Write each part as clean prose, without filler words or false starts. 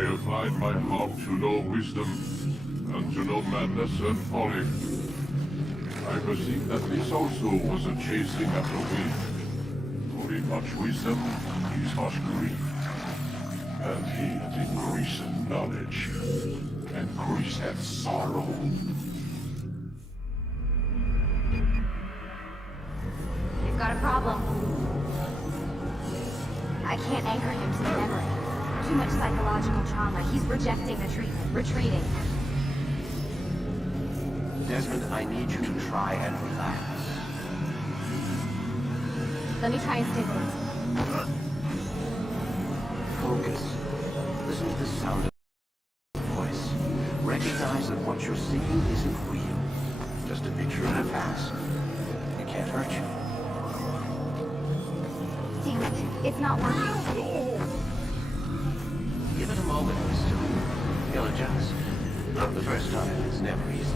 I applied my heart to know wisdom, and to know madness and folly. I perceive that this also was a chasing after wind. For in much wisdom is much grief, and he that increaseth knowledge increaseth sorrow. He's got a problem. I can't anchor him to the memory. Too much psychological trauma. He's rejecting the treatment, retreating. Desmond, I need you to try and relax. Let me try and stabilize. Focus. Listen to the sound of the voice. Recognize that what you're seeing isn't real. Just a picture of the past. It can't hurt you. Damn it. It's not working. Give it a moment, mister. You'll adjust. The first time is never easy.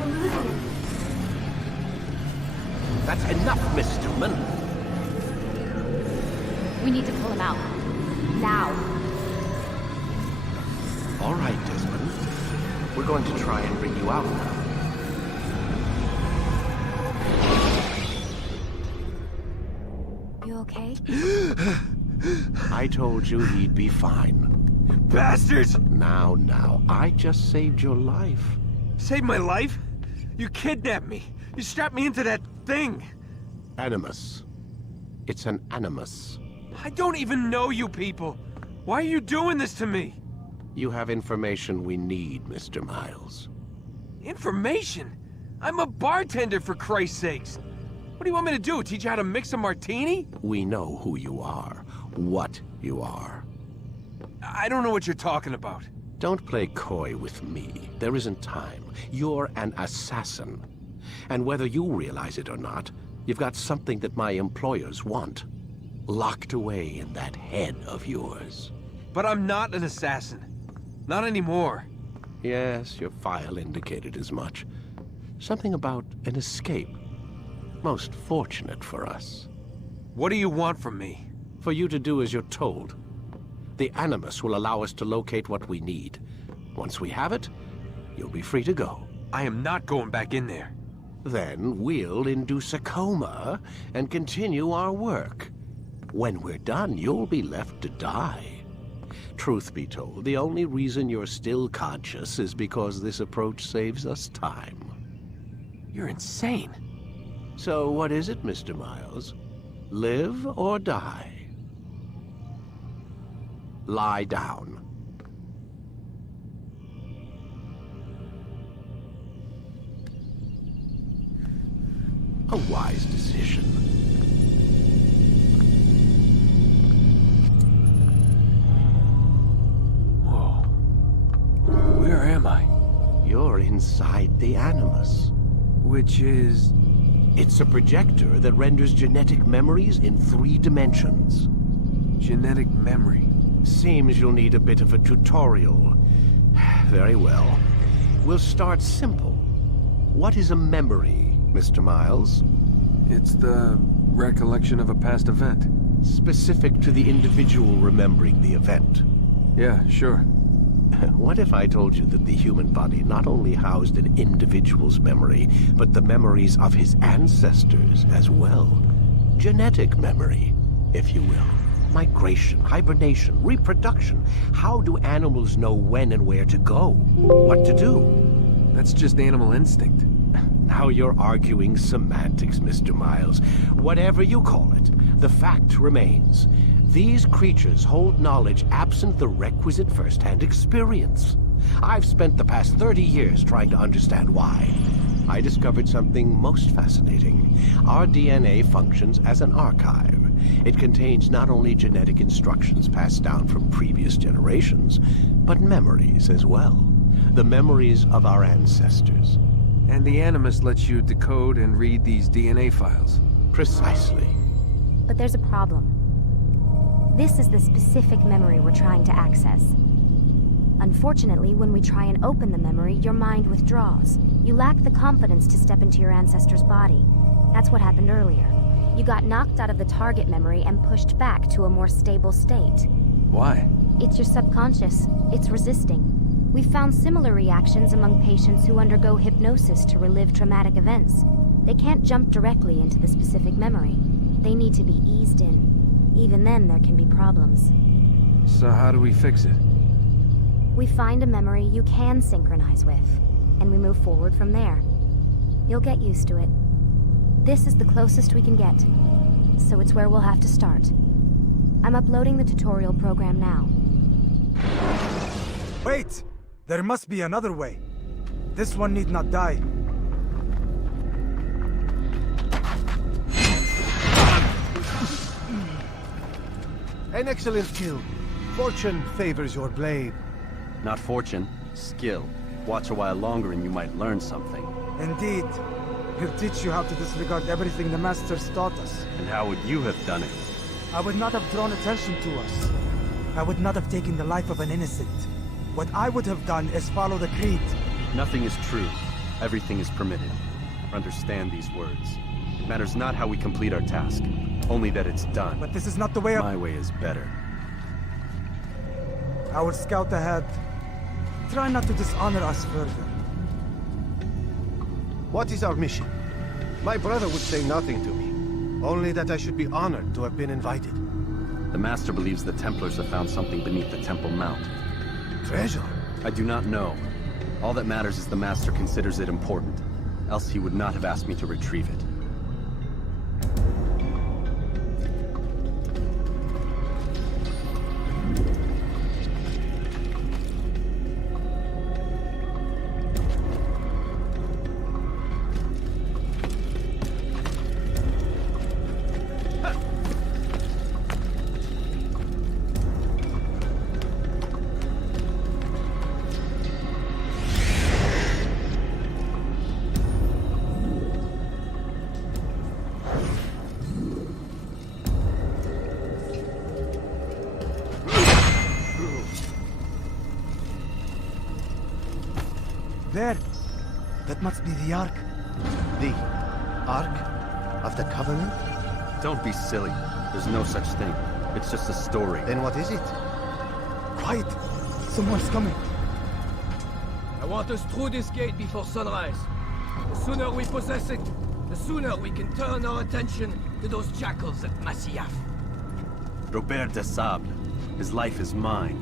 We're losing him. That's enough, Miss Stillman. We need to pull him out. Now. All right, Desmond. We're going to try and bring you out now. You okay? I told you he'd be fine. Bastards! Now, I just saved your life. Saved my life? You kidnapped me. You strapped me into that thing. Animus. It's an animus. I don't even know you people. Why are you doing this to me? You have information we need, Mr. Miles. Information? I'm a bartender, for Christ's sakes. What do you want me to do? Teach you how to mix a martini? We know who you are, what you are. I don't know what you're talking about. Don't play coy with me. There isn't time. You're an assassin. And whether you realize it or not, you've got something that my employers want. Locked away in that head of yours. But I'm not an assassin. Not anymore. Yes, your file indicated as much. Something about an escape. Most fortunate for us. What do you want from me? For you to do as you're told. The Animus will allow us to locate what we need. Once we have it, you'll be free to go. I am not going back in there. Then we'll induce a coma and continue our work. When we're done, you'll be left to die. Truth be told, the only reason you're still conscious is because this approach saves us time. You're insane. So what is it, Mr. Miles? Live or die? Lie down. A wise decision. Whoa. Where am I? You're inside the Animus. Which is... It's a projector that renders genetic memories in 3 dimensions. genetic memory. Seems you'll need a bit of a tutorial. Very well. We'll start simple. What is a memory, Mr. Miles? It's the recollection of a past event. Specific to the individual remembering the event. Yeah, sure. What if I told you that the human body not only housed an individual's memory, but the memories of his ancestors as well? Genetic memory, if you will. Migration, hibernation, reproduction. How do animals know when and where to go? What to do? That's just animal instinct. Now you're arguing semantics, Mr. Miles. Whatever you call it, the fact remains. These creatures hold knowledge absent the requisite first-hand experience. I've spent the past 30 years trying to understand why. I discovered something most fascinating. Our DNA functions as an archive. It contains not only genetic instructions passed down from previous generations, but memories as well. The memories of our ancestors. And the Animus lets you decode and read these DNA files. Precisely. But there's a problem. This is the specific memory we're trying to access. Unfortunately, when we try and open the memory, your mind withdraws. You lack the confidence to step into your ancestor's body. That's what happened earlier. You got knocked out of the target memory and pushed back to a more stable state. Why? It's your subconscious. It's resisting. We've found similar reactions among patients who undergo hypnosis to relive traumatic events. They can't jump directly into the specific memory. They need to be eased in. Even then, there can be problems. So how do we fix it? We find a memory you can synchronize with, and we move forward from there. You'll get used to it. This is the closest we can get, so it's where we'll have to start. I'm uploading the tutorial program now. Wait! There must be another way. This one need not die. An excellent kill. Fortune favors your blade. Not fortune, skill. Watch a while longer and you might learn something. Indeed. He'll teach you how to disregard everything the Masters taught us. And how would you have done it? I would not have drawn attention to us. I would not have taken the life of an innocent. What I would have done is follow the creed. Nothing is true. Everything is permitted. Understand these words. It matters not how we complete our task, only that it's done. But this is not the way My way is better. I will scout ahead. Try not to dishonor us further. What is our mission? My brother would say nothing to me. Only that I should be honored to have been invited. The Master believes the Templars have found something beneath the Temple Mount. Treasure? I do not know. All that matters is the Master considers it important. Else he would not have asked me to retrieve it. There! That must be the Ark. The Ark of the Covenant? Don't be silly. There's no such thing. It's just a story. Then what is it? Quiet! Someone's coming. I want us through this gate before sunrise. The sooner we possess it, the sooner we can turn our attention to those jackals at Masyaf. Robert de Sable. His life is mine.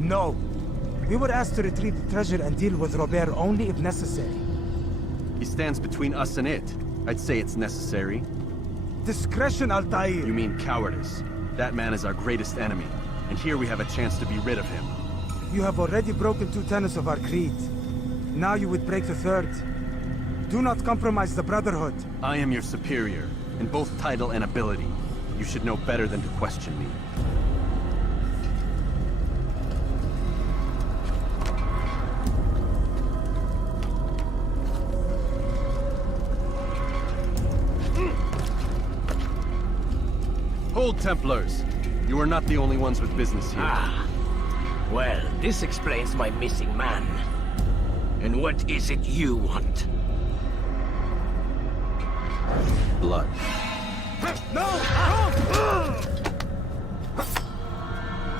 No. We were asked to retrieve the treasure and deal with Robert only if necessary. He stands between us and it. I'd say it's necessary. Discretion, Altair! You mean cowardice. That man is our greatest enemy, and here we have a chance to be rid of him. You have already broken 2 tenets of our creed. Now you would break the 3rd. Do not compromise the Brotherhood. I am your superior, in both title and ability. You should know better than to question me. Hold, Templars! You are not the only ones with business here. Ah. Well, this explains my missing man. And what is it you want? Blood. No!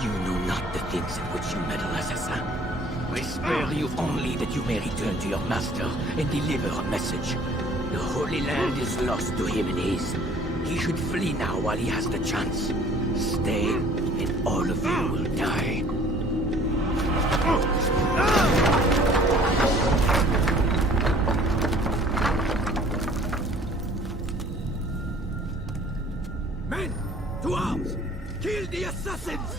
You know not the things in which you meddle, assassin. I spare you only that you may return to your master and deliver a message. The Holy Land is lost to him and his. He should flee now while he has the chance. Stay, and all of you will die. Men, to arms! Kill the assassins!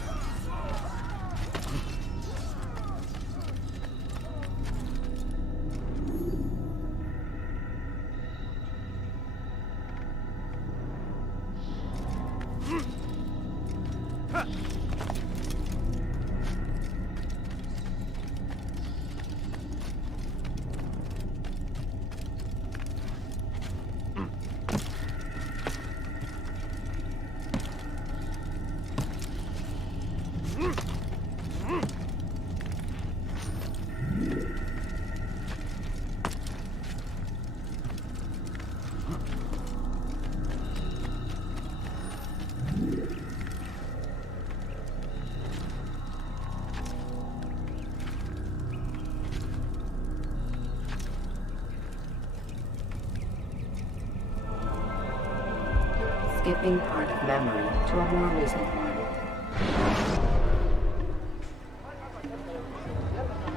skipping part of memory to a more recent one.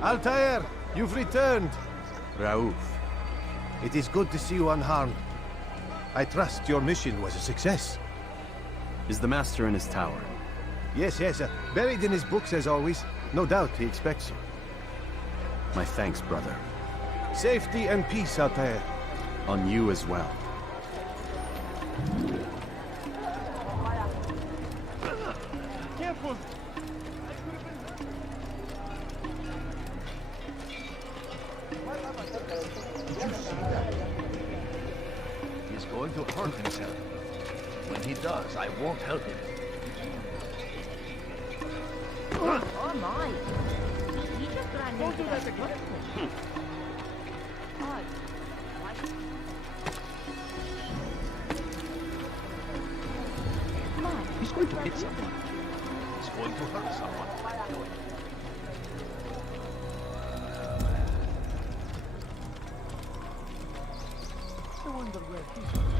Altair, you've returned. Raouf. It is good to see you unharmed. I trust your mission was a success. Is the Master in his tower? Yes, buried in his books as always. No doubt he expects you. My thanks, brother. Safety and peace, Altair. On you as well. Careful! He's going to hurt himself. When he does, I won't help him. Oh my! He just ran into that again. Odd. Come on. He's going to hit someone. He's going to hurt someone. I wonder where he's...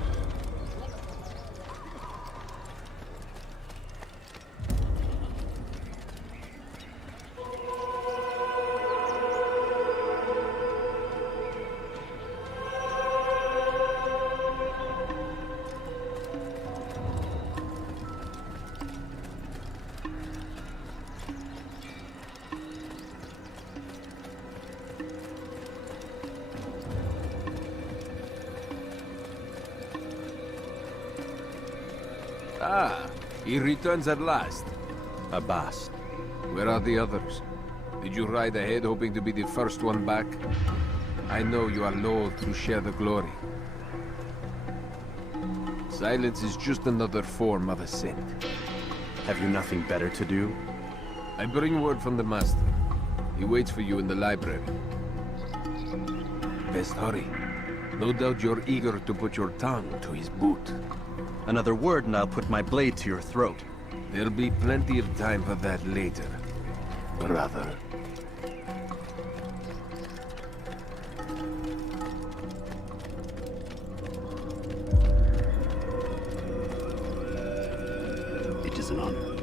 Ah, he returns at last. Abbas. Where are the others? Did you ride ahead hoping to be the first one back? I know you are loath to share the glory. Silence is just another form of assent. Have you nothing better to do? I bring word from the Master. He waits for you in the library. Best hurry. No doubt you're eager to put your tongue to his boot. Another word and I'll put my blade to your throat. There'll be plenty of time for that later, brother. It is an honor.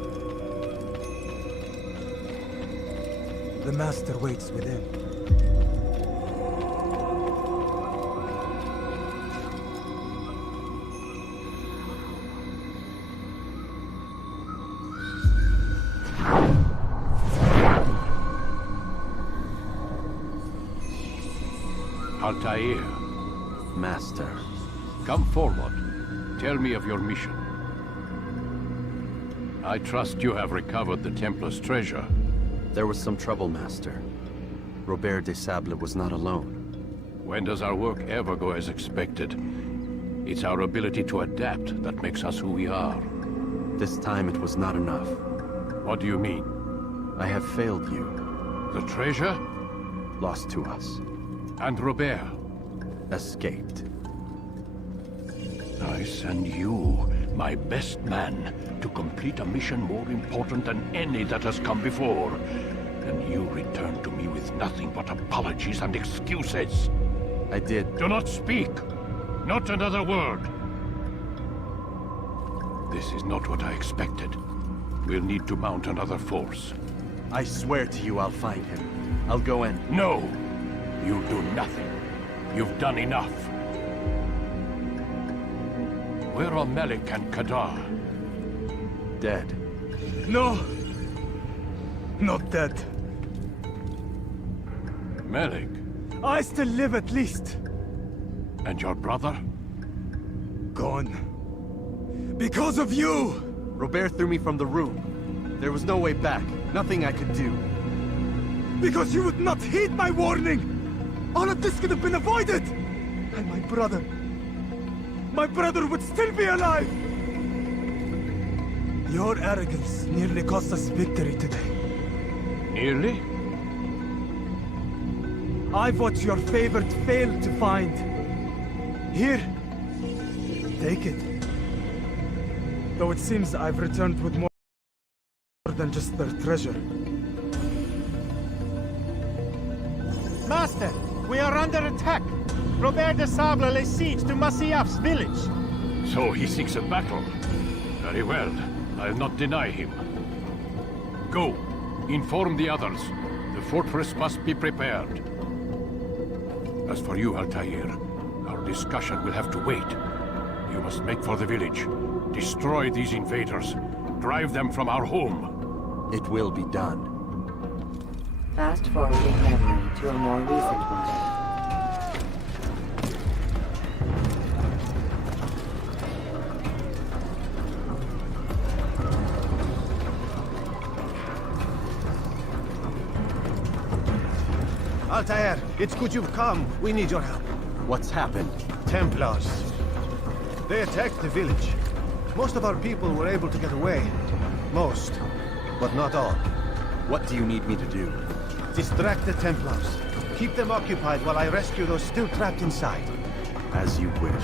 The Master waits within. Altair, Master. come forward. Tell me of your mission. I trust you have recovered the Templar's treasure. There was some trouble, Master. Robert de Sable was not alone. When does our work ever go as expected? It's our ability to adapt that makes us who we are. This time it was not enough. What do you mean? I have failed you. The treasure? Lost to us. And Robert? Escaped. I send you, my best man, to complete a mission more important than any that has come before. And you return to me with nothing but apologies and excuses. I did. Do not speak! Not another word! This is not what I expected. We'll need to mount another force. I swear to you I'll find him. I'll go in. No! You do nothing. You've done enough. Where are Melik and Kadar? Dead. No! Not dead. Melik? I still live at least. And your brother? Gone. Because of you! Robert threw me from the room. There was no way back. Nothing I could do. Because you would not heed my warning! All of this could have been avoided! And my brother would still be alive! Your arrogance nearly cost us victory today. Nearly? I've what your favorite failed to find. Here, take it. Though it seems I've returned with more than just their treasure. Master, we are under attack. Robert de Sable lays siege to Masyaf's village. So he seeks a battle. Very well. I'll not deny him. Go. Inform the others. The fortress must be prepared. As for you, Altair, our discussion will have to wait. You must make for the village. Destroy these invaders. Drive them from our home. It will be done. Fast forwarding memory to a more recent one. Altair, it's good you've come. We need your help. What's happened? Templars. They attacked the village. Most of our people were able to get away. Most, but not all. What do you need me to do? Distract the Templars. Keep them occupied while I rescue those still trapped inside. As you wish.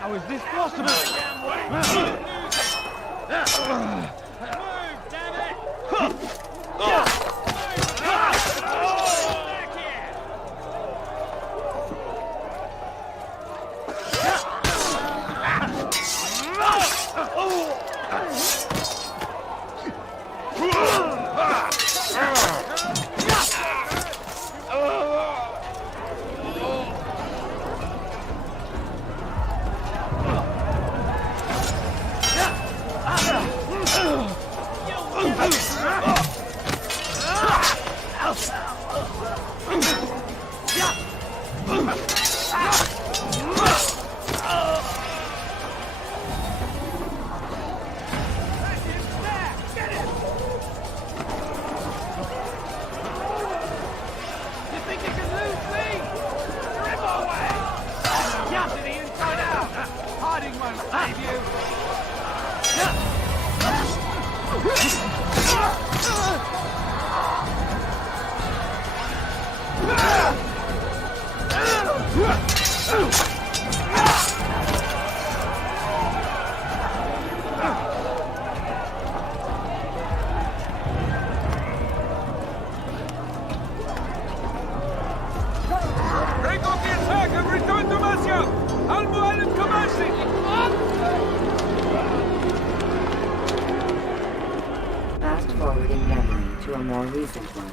How is this possible? Fast forwarding memory to a more recent one.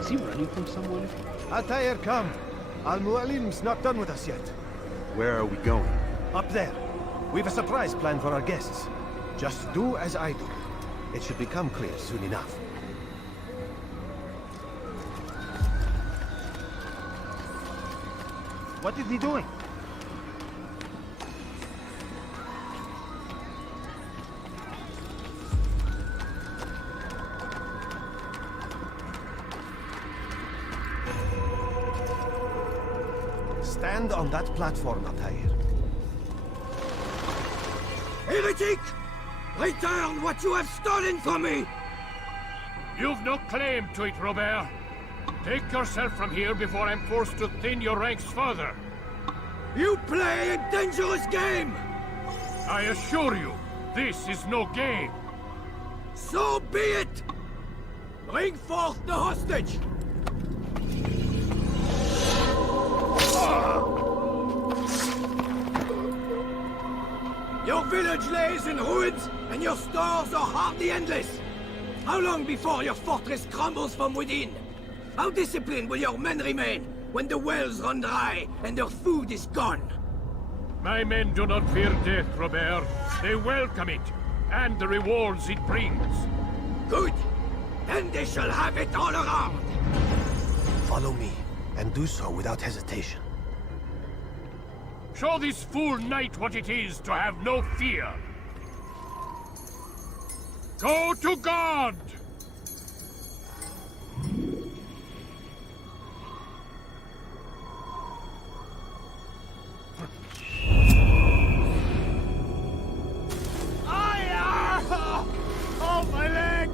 Is he running from someone? Altair, come. Al-Mu'alim's not done with us yet. Where are we going? Up there. We've a surprise plan for our guests. Just do as I do. It should become clear soon enough. What is he doing? Stand on that platform, Altair. Heretic! Return what you have stolen from me! You've no claim to it, Robert. Take yourself from here before I'm forced to thin your ranks further. You play a dangerous game! I assure you, this is no game. So be it! Bring forth the hostage! Your village lays in ruins, and your stores are hardly endless. How long before your fortress crumbles from within? How disciplined will your men remain when the wells run dry and their food is gone? My men do not fear death, Robert. They welcome it, and the rewards it brings. Good. Then they shall have it all around. Follow me, and do so without hesitation. Show this fool knight what it is to have no fear. Go to God! Oh, my leg!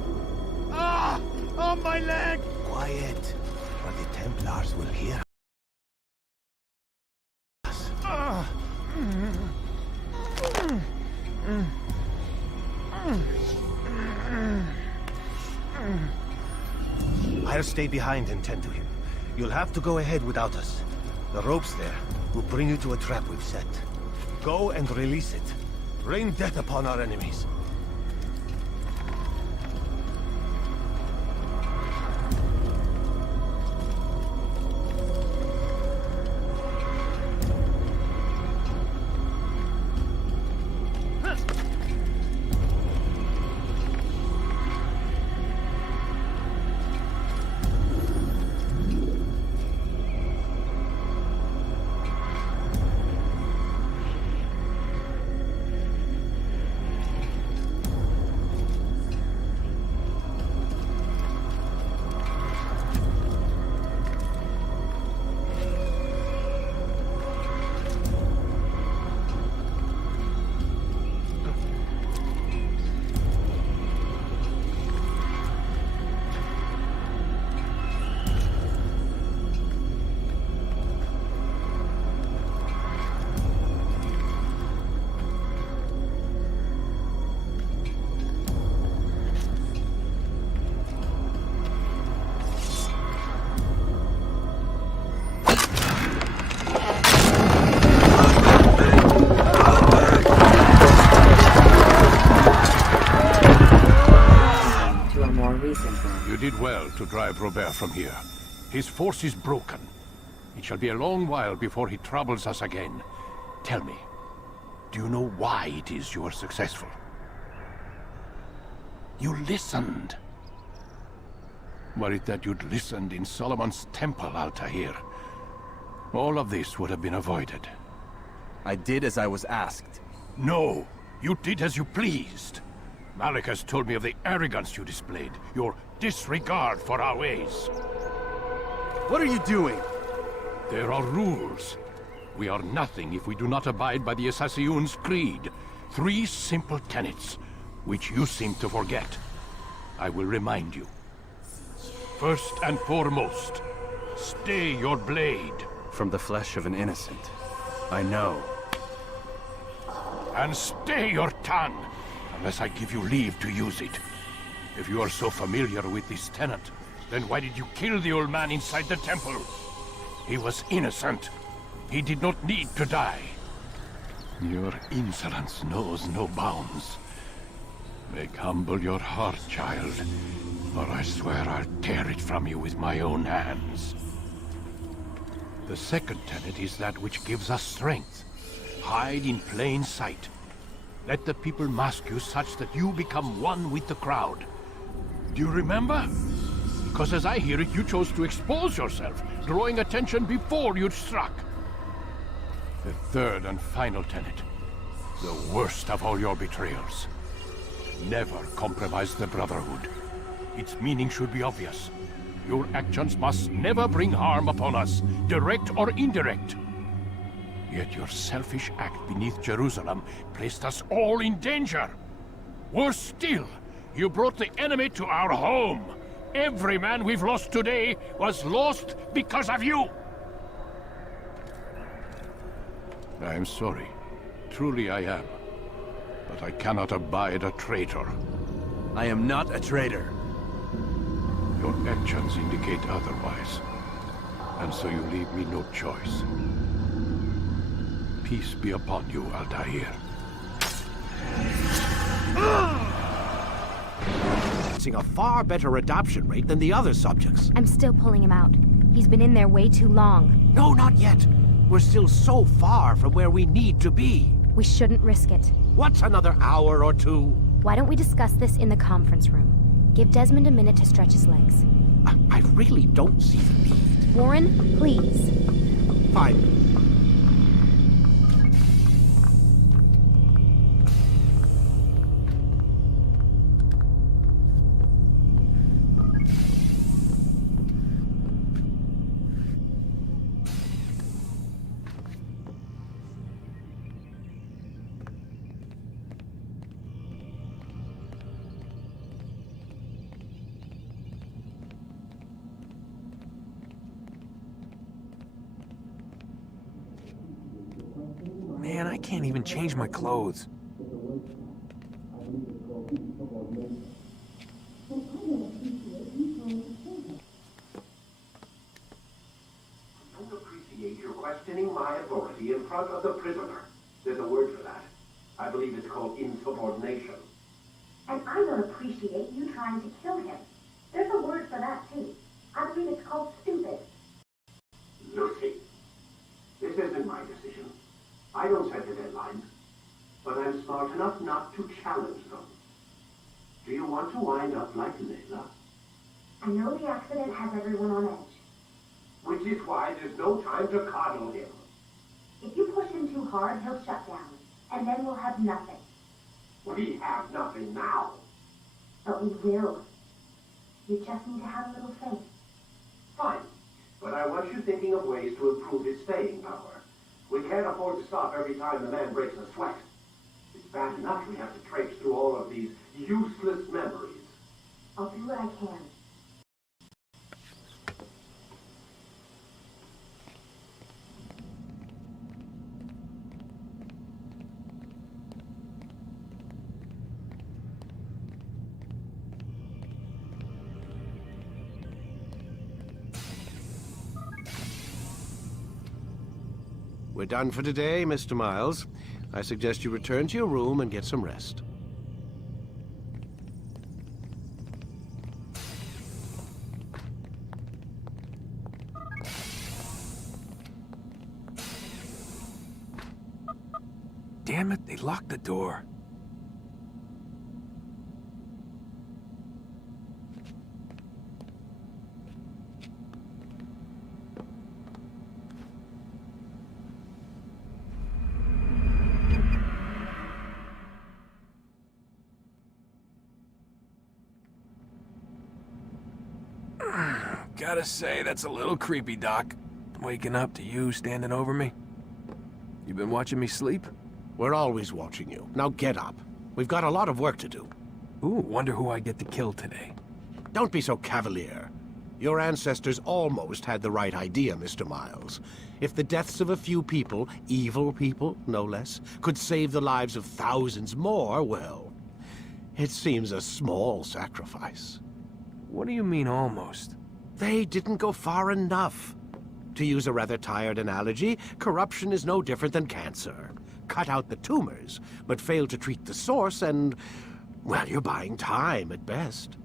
Ah! Oh, my leg! Quiet, or the Templars will hear us. I'll stay behind and tend to him. You'll have to go ahead without us. The ropes there will bring you to a trap we've set. Go and release it. Rain death upon our enemies. You did well to drive Robert from here. His force is broken. It shall be a long while before he troubles us again. Tell me, do you know why it is you were successful? You listened. Were it that you'd listened in Solomon's temple, Altair, all of this would have been avoided. I did as I was asked. No, you did as you pleased. Malik has told me of the arrogance you displayed, your disregard for our ways. What are you doing? There are rules. We are nothing if we do not abide by the Assassin's creed. 3 simple tenets, which you seem to forget. I will remind you. First and foremost, stay your blade. From the flesh of an innocent. I know. And stay your tongue, unless I give you leave to use it. If you are so familiar with this tenet, then why did you kill the old man inside the temple? He was innocent. He did not need to die. Your insolence knows no bounds. Make humble your heart, child, or I swear I'll tear it from you with my own hands. The second tenet is that which gives us strength. Hide in plain sight. Let the people mask you such that you become one with the crowd. Do you remember? Because as I hear it, you chose to expose yourself, drawing attention before you'd struck. The third and final tenet. The worst of all your betrayals. Never compromise the Brotherhood. Its meaning should be obvious. Your actions must never bring harm upon us, direct or indirect. Yet your selfish act beneath Jerusalem placed us all in danger. Worse still, you brought the enemy to our home. Every man we've lost today was lost because of you. I am sorry. Truly I am. But I cannot abide a traitor. I am not a traitor. Your actions indicate otherwise. And so you leave me no choice. Peace be upon you, Altair. Seeing a far better adoption rate than the other subjects. I'm still pulling him out. He's been in there way too long. No, not yet. We're still so far from where we need to be. We shouldn't risk it. What's another hour or two? Why don't we discuss this in the conference room? Give Desmond a minute to stretch his legs. I really don't see the need. Warren, please. Fine. Man, I can't even change my clothes. You're questioning my authority in front of the prisoner. There's a word for that. I believe it's called insubordination. And I don't appreciate you trying to kill him. There's a word for that, too. I believe it's called stupid. Lucy, this isn't my decision. I don't set the deadlines. But I'm smart enough not to challenge them. Do you want to wind up like Layla? I know the accident has everyone on edge. Which is why there's no time to coddle him. If you push him too hard, he'll shut down. And then we'll have nothing. We have nothing now. But we will. You just need to have a little faith. Fine. But I want you thinking of ways to improve his staying power. We can't afford to stop every time the man breaks a sweat. It's bad enough we have to traipse through all of these useless memories. I'll do what I can. We're done for today, Mr. Miles. I suggest you return to your room and get some rest. Damn it, they locked the door. Gotta say, that's a little creepy, Doc. Waking up to you standing over me. You been watching me sleep? We're always watching you. Now get up. We've got a lot of work to do. Ooh, wonder who I get to kill today. Don't be so cavalier. Your ancestors almost had the right idea, Mr. Miles. If the deaths of a few people, evil people, no less, could save the lives of thousands more, well, it seems a small sacrifice. What do you mean, almost? They didn't go far enough. To use a rather tired analogy, corruption is no different than cancer. Cut out the tumors, but fail to treat the source and, well, you're buying time at best.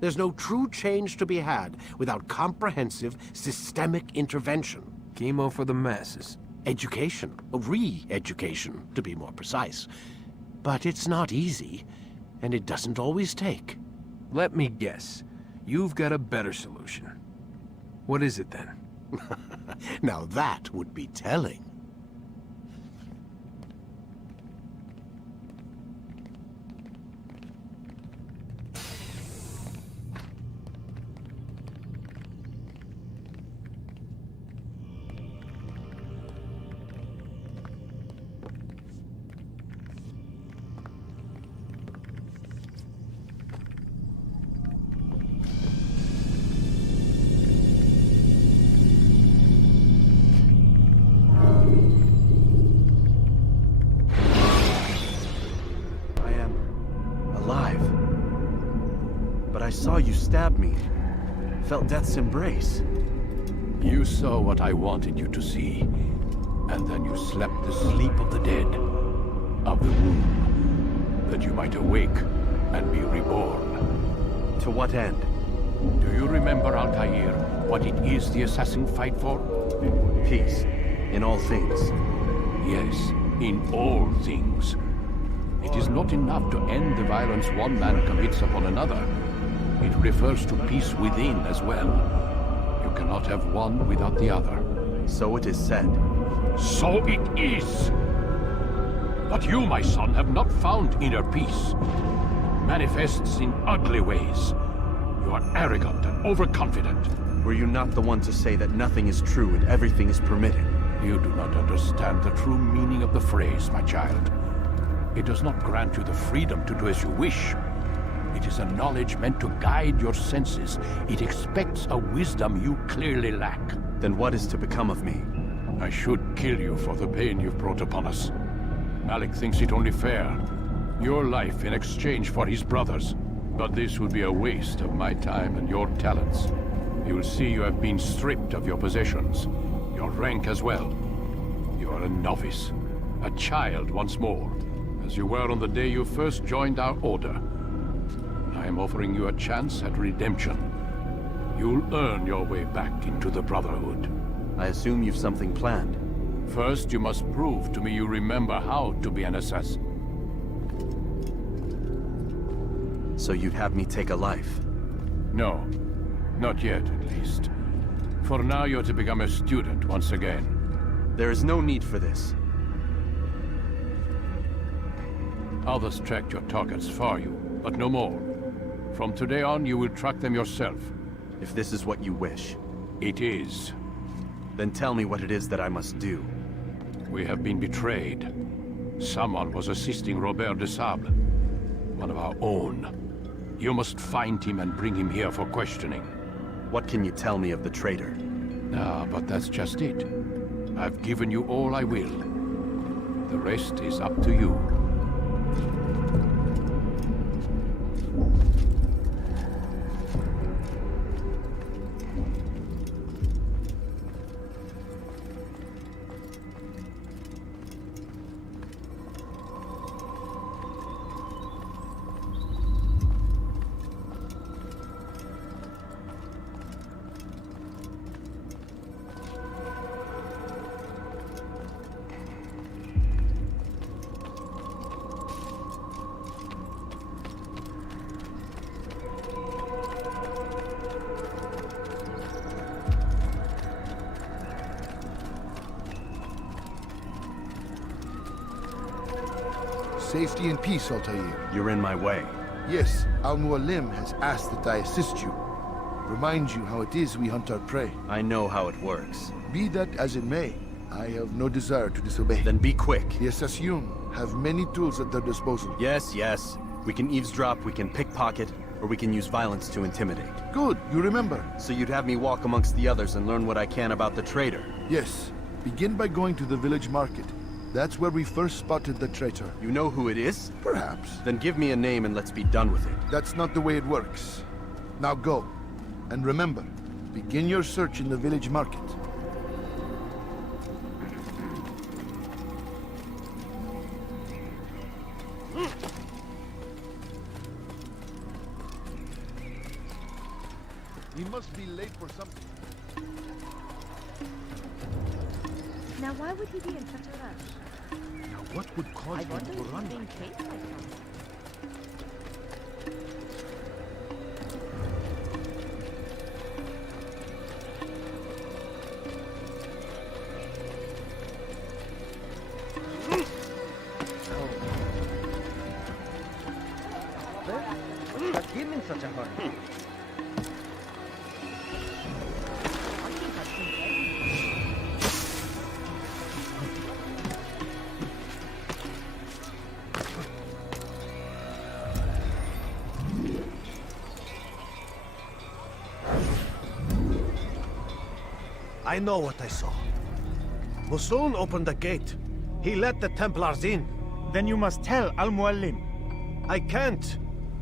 There's no true change to be had without comprehensive, systemic intervention. Chemo for the masses. Education. Re-education, to be more precise. But it's not easy, and it doesn't always take. Let me guess. You've got a better solution. What is it, then? Now that would be telling. I saw you stab me. Felt death's embrace. You saw what I wanted you to see. And then you slept the sleep of the dead. Of the womb. That you might awake and be reborn. To what end? Do you remember, Altair, what it is the assassin fight for? Peace. In all things. Yes, in all things. It is not enough to end the violence one man commits upon another. It refers to peace within as well. You cannot have one without the other. So it is said. So it is! But you, my son, have not found inner peace. Manifests in ugly ways. You are arrogant and overconfident. Were you not the one to say that nothing is true and everything is permitted? You do not understand the true meaning of the phrase, my child. It does not grant you the freedom to do as you wish. It is a knowledge meant to guide your senses. It expects a wisdom you clearly lack. Then what is to become of me? I should kill you for the pain you've brought upon us. Malik thinks it only fair. Your life in exchange for his brother's. But this would be a waste of my time and your talents. You'll see you have been stripped of your possessions, your rank as well. You are a novice, a child once more, as you were on the day you first joined our order. I am offering you a chance at redemption. You'll earn your way back into the Brotherhood. I assume you've something planned. First, you must prove to me you remember how to be an assassin. So you'd have me take a life? No. Not yet, at least. For now, you're to become a student once again. There is no need for this. Others tracked your targets for you, but no more. From today on, you will track them yourself. If this is what you wish. It is. Then tell me what it is that I must do. We have been betrayed. Someone was assisting Robert de Sable, one of our own. You must find him and bring him here for questioning. What can you tell me of the traitor? Ah, but that's just it. I've given you all I will. The rest is up to you. Safety and peace, Altair. You're in my way. Yes, Al-Mualim has asked that I assist you. Remind you how it is we hunt our prey. I know how it works. Be that as it may, I have no desire to disobey. Then be quick. The Assassin have many tools at their disposal. Yes, yes. We can eavesdrop, we can pickpocket, or we can use violence to intimidate. Good, you remember. So you'd have me walk amongst the others and learn what I can about the traitor? Yes. Begin by going to the village market. That's where we first spotted the traitor. You know who it is? Perhaps. Then give me a name and let's be done with it. That's not the way it works. Now go. And remember, begin your search in the village market. He must be late for something. Now, why would he be in such a rush? Now, what would cause him to run being like chased by someone. What got him in such a hurry? I know what I saw. Musoon opened the gate. He let the Templars in. Then you must tell Al-Mualim. I can't.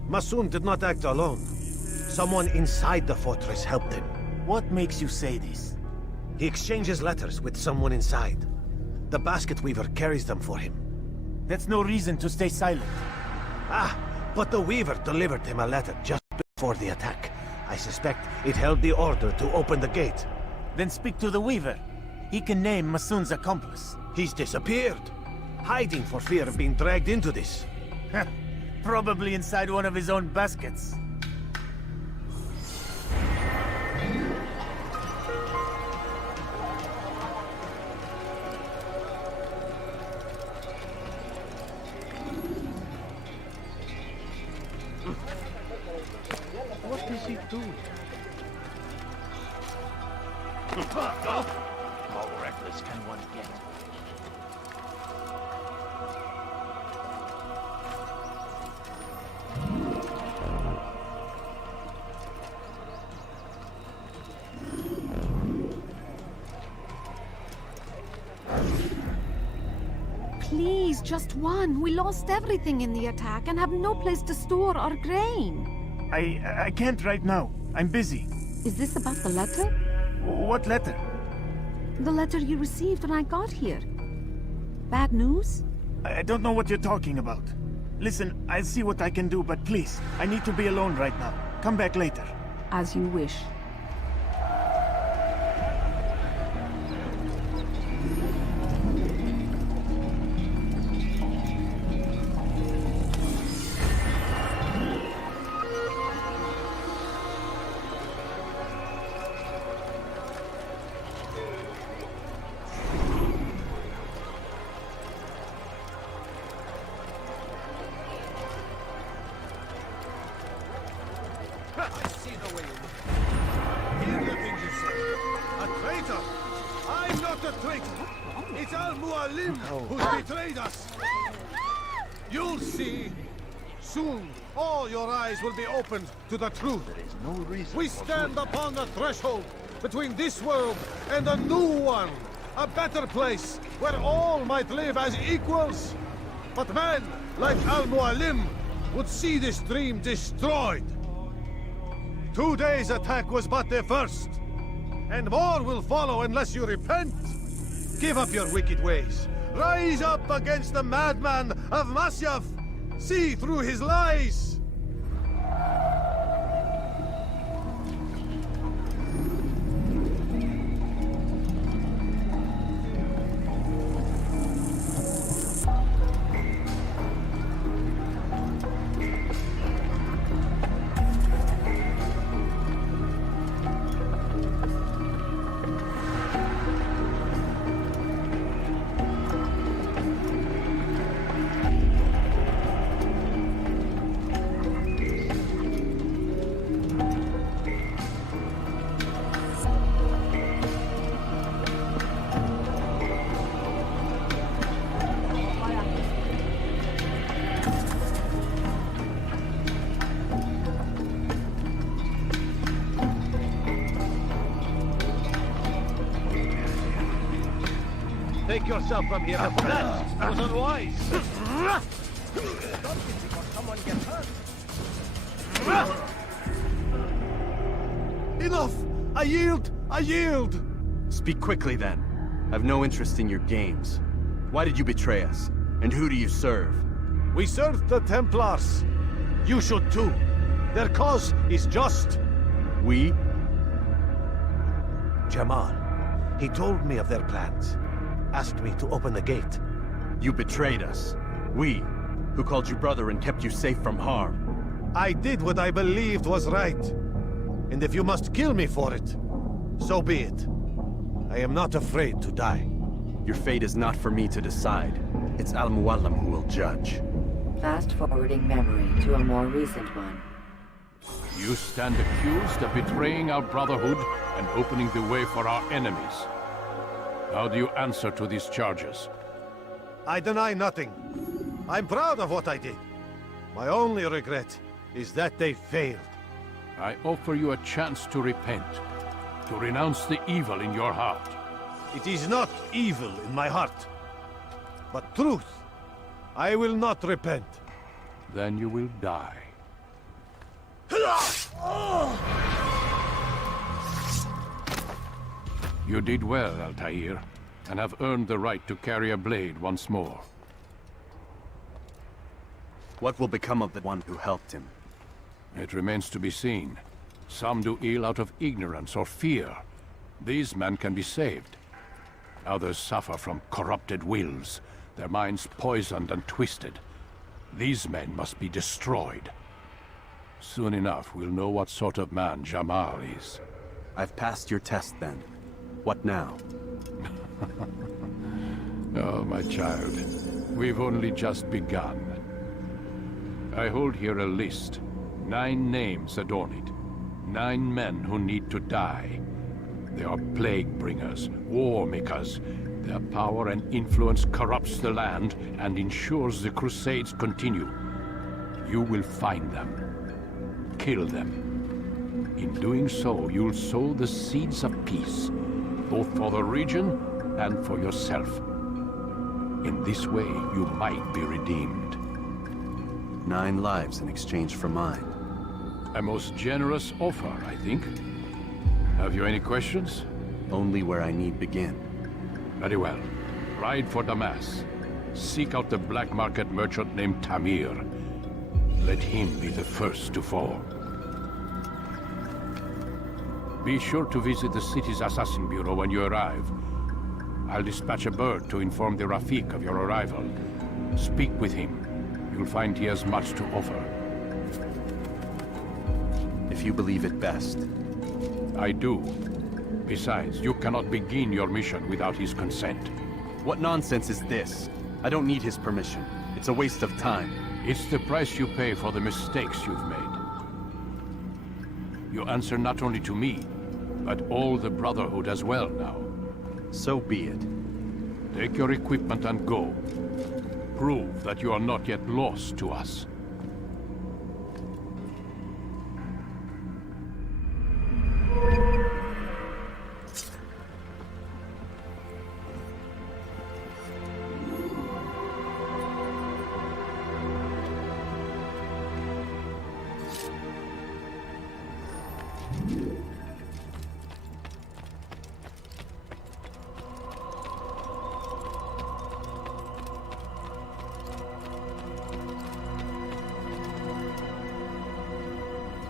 Musoon did not act alone. Someone inside the fortress helped him. What makes you say this? He exchanges letters with someone inside. The basket weaver carries them for him. That's no reason to stay silent. Ah, but the weaver delivered him a letter just before the attack. I suspect it held the order to open the gate. Then speak to the weaver. He can name Masoon's accomplice. He's disappeared. Hiding for fear of being dragged into this. Probably inside one of his own baskets. What is he doing? How reckless can one get? please, just one. We lost everything in the attack and have no place to store our grain. I can't right now. I'm busy. Is this about the letter? What letter? The letter you received when I got here. Bad news? I don't know what you're talking about. Listen, I'll see what I can do, but please, I need to be alone right now. Come back later. As you wish. Who's betrayed us? You'll see. Soon, all your eyes will be opened to the truth. There is no reason. We stand upon the threshold between this world and a new one. A better place where all might live as equals. But man, like Al-Mualim, would see this dream destroyed. Today's attack was but the first. And more will follow unless you repent. Give up your wicked ways. Rise up against the madman of Masyaf. See through his lies. Take yourself from here, my friend. That was unwise. Someone get hurt. Enough! I yield! I yield! Speak quickly, then. I've no interest in your games. Why did you betray us? And who do you serve? We serve the Templars. You should too. Their cause is just. We? Jamal. He told me of their plans. Asked me to open the gate. You betrayed us. We, who called you brother and kept you safe from harm. I did what I believed was right. And if you must kill me for it, so be it. I am not afraid to die. Your fate is not for me to decide. It's Al-Mualim who will judge. Fast-forwarding memory to a more recent one. You stand accused of betraying our Brotherhood and opening the way for our enemies. How do you answer to these charges? I deny nothing. I'm proud of what I did. My only regret is that they failed. I offer you a chance to repent, to renounce the evil in your heart. It is not evil in my heart, but truth. I will not repent. Then you will die. You did well, Altair, and have earned the right to carry a blade once more. What will become of the one who helped him? It remains to be seen. Some do ill out of ignorance or fear. These men can be saved. Others suffer from corrupted wills, their minds poisoned and twisted. These men must be destroyed. Soon enough, we'll know what sort of man Jamal is. I've passed your test, then. What now? Oh, my child. We've only just begun. I hold here a list. 9 names adorn it. 9 men who need to die. They are plague bringers, war makers. Their power and influence corrupts the land and ensures the Crusades continue. You will find them. Kill them. In doing so, you'll sow the seeds of peace, both for the region and for yourself. In this way, you might be redeemed. 9 lives in exchange for mine. A most generous offer, I think. Have you any questions? Only where I need begin. Very well. Ride for Damas. Seek out the black market merchant named Tamir. Let him be the first to fall. Be sure to visit the city's assassin bureau when you arrive. I'll dispatch a bird to inform the Rafik of your arrival. Speak with him. You'll find he has much to offer. If you believe it best. I do. Besides, you cannot begin your mission without his consent. What nonsense is this? I don't need his permission. It's a waste of time. It's the price you pay for the mistakes you've made. You answer not only to me, but all the Brotherhood as well now. So be it. Take your equipment and go. Prove that you are not yet lost to us.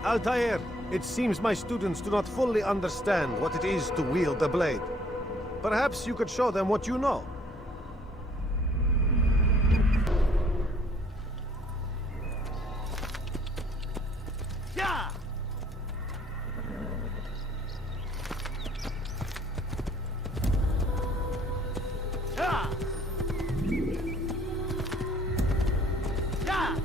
Altair, it seems my students do not fully understand what it is to wield the blade. Perhaps you could show them what you know. Yeah! Yeah! Yeah!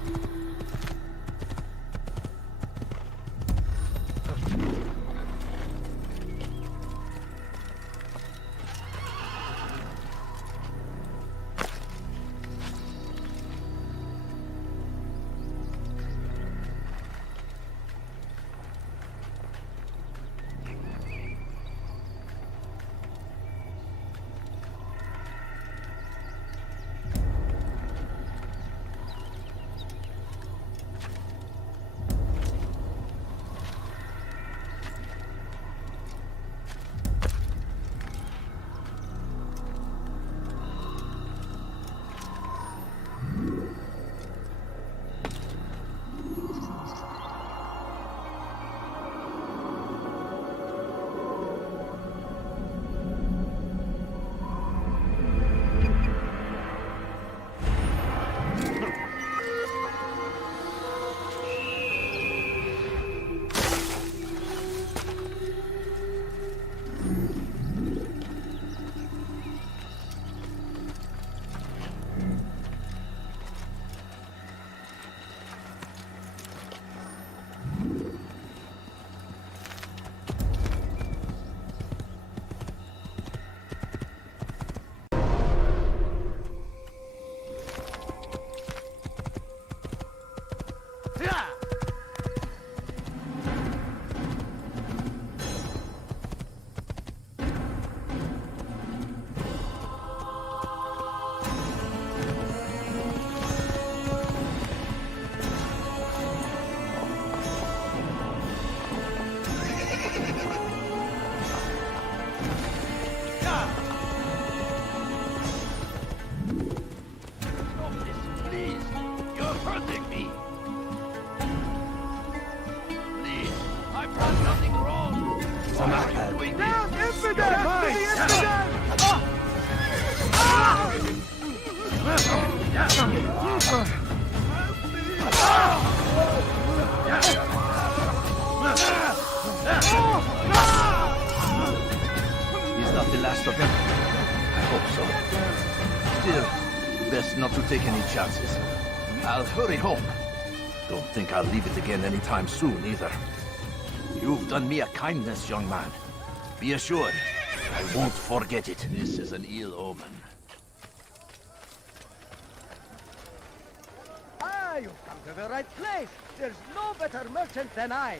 He's not the last of them. I hope so. Still, best not to take any chances. I'll hurry home. Don't think I'll leave it again anytime soon, either. You've done me a kindness, young man. Be assured, I won't forget it. This is an ill omen. Ah, you've come to the right place. There's no better merchant than I.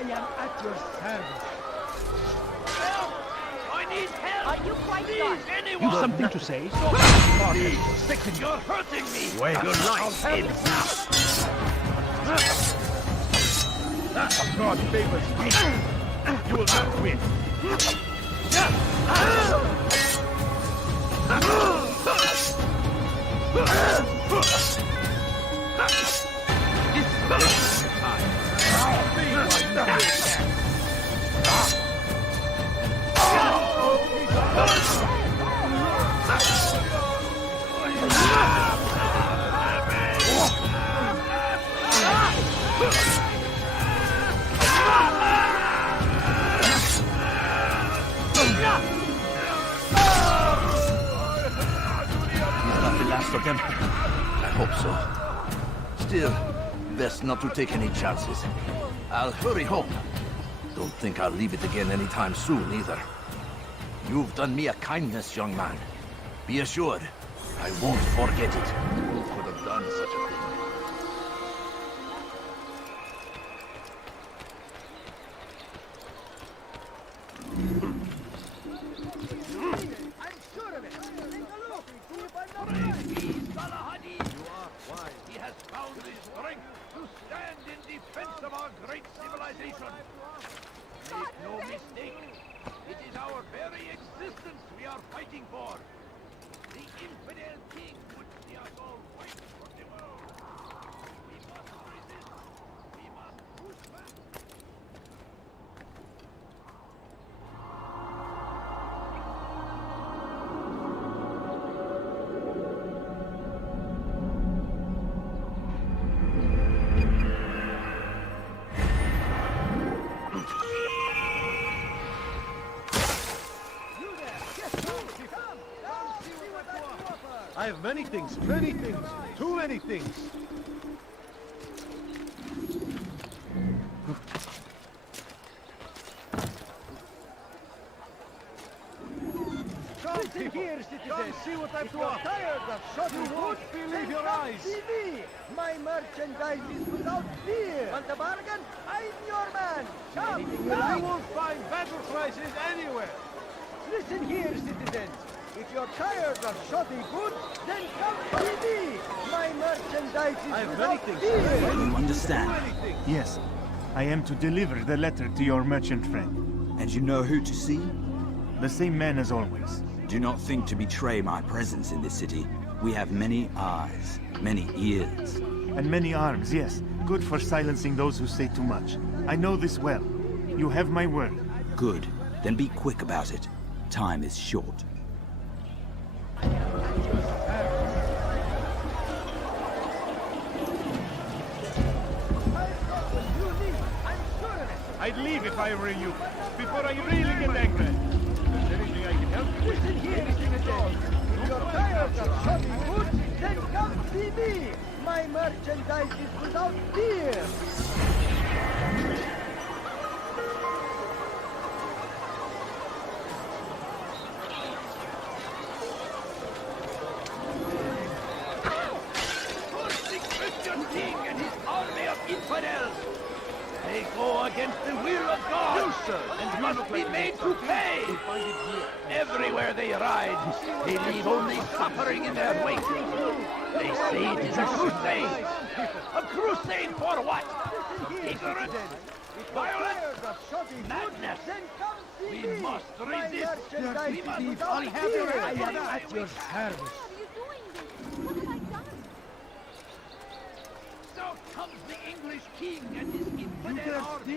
I am at your service. Help! I need help! Are you quite Please, done? anyone! You've something to say? Please! You're hurting me! Wait. Your life ends now! God favors me. You will not win. Of them? I hope so. Still, best not to take any chances. I'll hurry home. Don't think I'll leave it again anytime soon, either. You've done me a kindness, young man. Be assured, I won't forget it. Who could have done such a thing? I'm sure of it. Take a look. See if I'm not Salahadi! You are wise. He has found the strength to stand in defense of our great civilization. Make no mistake, it is our very existence we are fighting for. The infidel king would see us all fight for the world. We must resist. We must push back. I have many things, too many things. Listen here, citizens. See what I've got. Tired of shopping wood? Believe your eyes. See me. My merchandise is without fear. Want a bargain? I'm your man. Come. You won't find better prices anywhere. Listen here, citizens. If you're tired of shoddy goods, then come see me. My merchandise is without fear. You understand? Yes, I am to deliver the letter to your merchant friend. And you know who to see? The same man as always. Do not think to betray my presence in this city. We have many eyes, many ears. And many arms, yes. Good for silencing those who say too much. I know this well. You have my word. Good. Then be quick about it. Time is short. I'd leave if I were you, before I really get angry. Is there anything I can help you with? Listen here, citizens. If you're tired of shoddy goods, then come see me. My merchandise is without fear. King and his army of infidels. They go against the will of God and must be made to pay. Everywhere they ride, they leave only suffering in their wake. They say it is a crusade. A crusade for what? Ignorance? Violence? Madness? We must resist. We must unhear. I am at your service. So comes the English king and his infidel army.